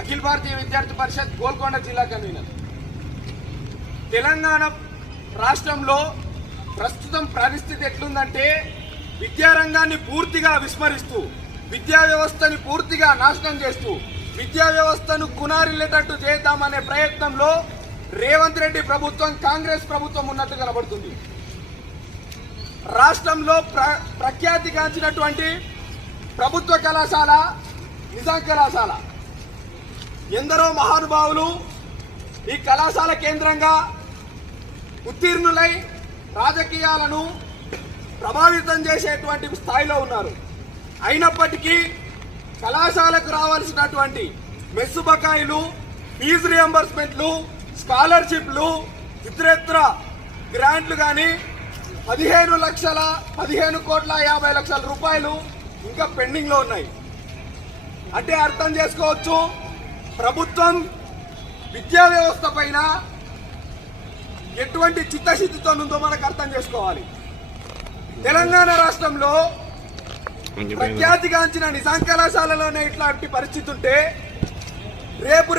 అఖిల భారతీయ విద్యార్థి పరిషత్ గోల్కొండ జిల్లా కన్వీనర్. తెలంగాణ రాష్ట్రంలో ప్రస్తుతం పరిస్థితి ఎట్లుందంటే విద్యారంగాన్ని పూర్తిగా విస్మరిస్తూ, విద్యా వ్యవస్థని పూర్తిగా నాశనం చేస్తూ, విద్యా వ్యవస్థను కునారిల్లేటట్టు చేద్దామనే ప్రయత్నంలో రేవంత్ రెడ్డి ప్రభుత్వం, కాంగ్రెస్ ప్రభుత్వం ఉన్నట్టు కనబడుతుంది. రాష్ట్రంలో ప్రఖ్యాతిగాంచినటువంటి ప్రభుత్వ కళాశాల నిజాం కళాశాల, ఎందరో మహానుభావులు ఈ కళాశాల కేంద్రంగా ఉత్తీర్ణులై రాజకీయాలను ప్రభావితం చేసేటువంటి స్థాయిలో ఉన్నారు. అయినప్పటికీ కళాశాలకు రావాల్సినటువంటి మెస్సు బకాయిలు, ఫీజు రియంబర్స్మెంట్లు, స్కాలర్షిప్లు, ఇతరేతర గ్రాంట్లు కానీ 15,50,50,00,000 రూపాయలు ఇంకా పెండింగ్ లో ఉన్నాయి. అంటే అర్థం చేసుకోవచ్చు, ప్రభుత్వం విద్యా వ్యవస్థ పైన ఎటువంటి చిత్తశుద్ధితో ఉందో మనకు అర్థం చేసుకోవాలి. తెలంగాణ రాష్ట్రంలో ప్రఖ్యాతిగాంచిన నిజాం కళాశాలలోనే ఇట్లాంటి పరిస్థితి ఉంటే రేపు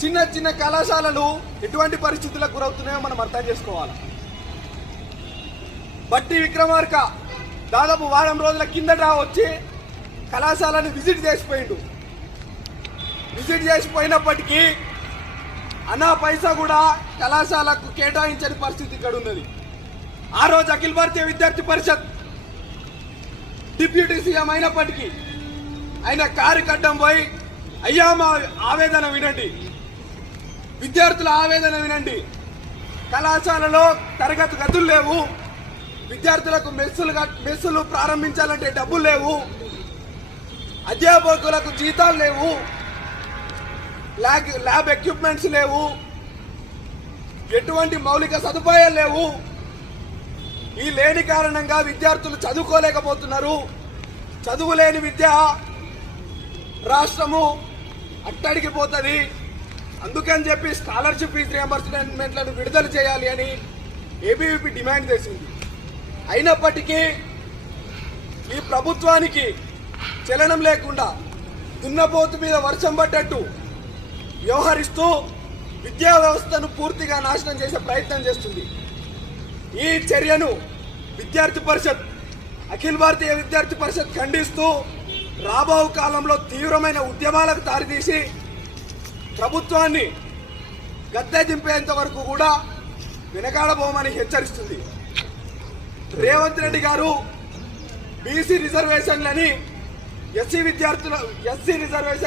చిన్న చిన్న కళాశాలలు ఎటువంటి పరిస్థితులకు గురవుతున్నాయో మనం అర్థం చేసుకోవాలి. బట్టి విక్రమార్క దాదాపు వారం రోజుల కిందట వచ్చి కళాశాలను విజిట్ చేసిపోయిండు. విజిట్ చేసిపోయినప్పటికీ అనా పైసా కూడా కళాశాలకు కేటాయించని పరిస్థితి ఇక్కడ ఉన్నది. ఆ రోజు అఖిల భారతీయ విద్యార్థి పరిషత్ డిప్యూటీ సీఎం అయినప్పటికీ ఆయన కారు కట్టం పోయి, అయ్యా మా ఆవేదన వినండి, విద్యార్థుల ఆవేదన వినండి, కళాశాలలో తరగతి గదులు లేవు, విద్యార్థులకు మెస్సులు ప్రారంభించాలంటే డబ్బులు లేవు, అధ్యాపకులకు జీతాలు లేవు, ల్యాబ్ ఎక్విప్మెంట్స్ లేవు, ఎటువంటి మౌలిక సదుపాయాలు లేవు. ఈ లేని కారణంగా విద్యార్థులు చదువుకోలేకపోతున్నారు. చదువులేని విద్య రాష్ట్రము అట్టడిగిపోతుంది. అందుకని చెప్పి స్కాలర్షిప్ ఫీజు రియంబర్స్మెంట్లను విడుదల చేయాలి అని ఏబీవీపీ డిమాండ్ చేసింది. అయినప్పటికీ ఈ ప్రభుత్వానికి చలనం లేకుండా దున్నపోతు మీద వర్షం పడ్డట్టు వ్యవహరిస్తూ విద్యా వ్యవస్థను పూర్తిగా నాశనం చేసే ప్రయత్నం చేస్తుంది. ఈ చర్యను విద్యార్థి పరిషత్, అఖిల భారతీయ విద్యార్థి పరిషత్ ఖండిస్తూ రాబో కాలంలో తీవ్రమైన ఉద్యమాలకు దారితీసి ప్రభుత్వాన్ని గద్దె దింపేంత వరకు కూడా వెనకాడబోమని హెచ్చరిస్తుంది. రేవంత్ రెడ్డి గారు బీసీ రిజర్వేషన్లని ఎస్సీ రిజర్వేషన్